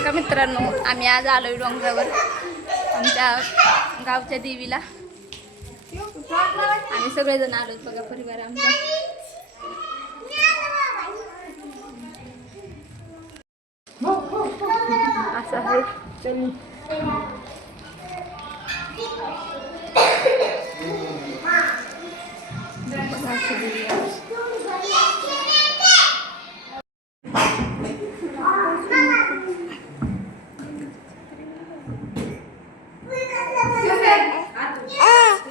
बघा मित्रांनो, आम्ही आज आलोय डोंगरावर आमच्या गावच्या देवीला. आम्ही सगळेजण आलोय बघा, परिवार आमचा. असं आहे.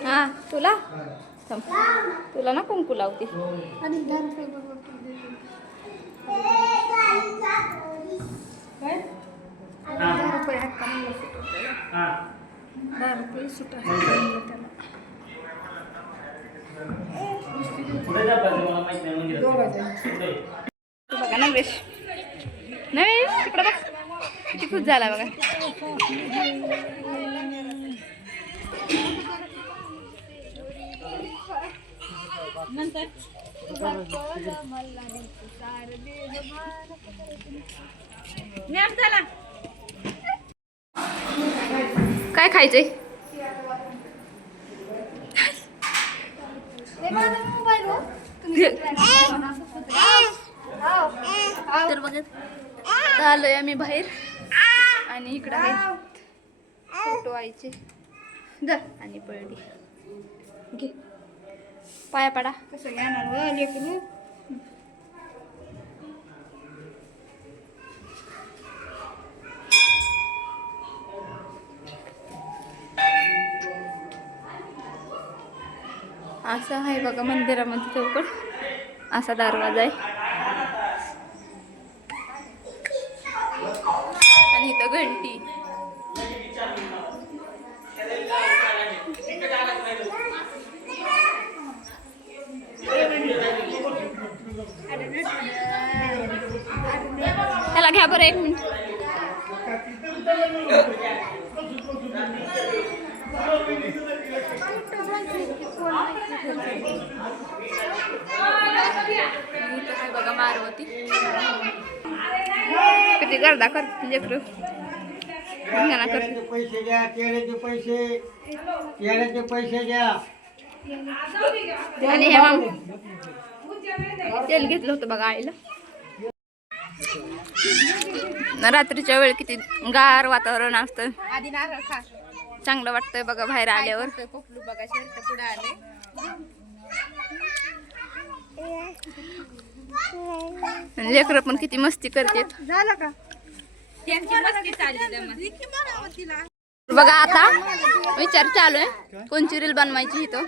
हा तुला तुला ना कुंकू लावते. बघा नवेश, नवेश तिकडे बघ किती खुश झाला बघा. काय खायचंय? तर बघत आलोय आम्ही बाहेर आणि इकडे आहेत फोटो आईचे आणि पळडी घे पाया पडा. कसं घेणार लेकरू? असं आहे बघा मंदिरामध्ये चौकट, असा दरवाजा आहे आणि इथं घंटी. त्याला घ्या बरं 1 मिनिट. बघा मारवती किती गर्दा करते लेकरं. पैसे द्या, केळ्याचे पैसे द्या. आणि हे मग तेल घेतलं होतं बघा आईला. रात्रीच्या वेळ किती गार वातावरण असतं, चांगलं वाटतंय बघा बाहेर आल्यावर. बघा शर्ट पुढे आले. लेकरं पण किती मस्ती करतात. झालं का? मस्ती चालली. बघा आता विचार चालू आहे कोणची रील बनवायची इथं.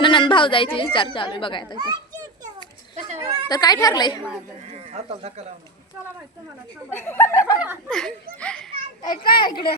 ननंद भाऊ जायचे विचार चालू आहे बघायचा इथं. तर काय ठरलंय? काय इकडे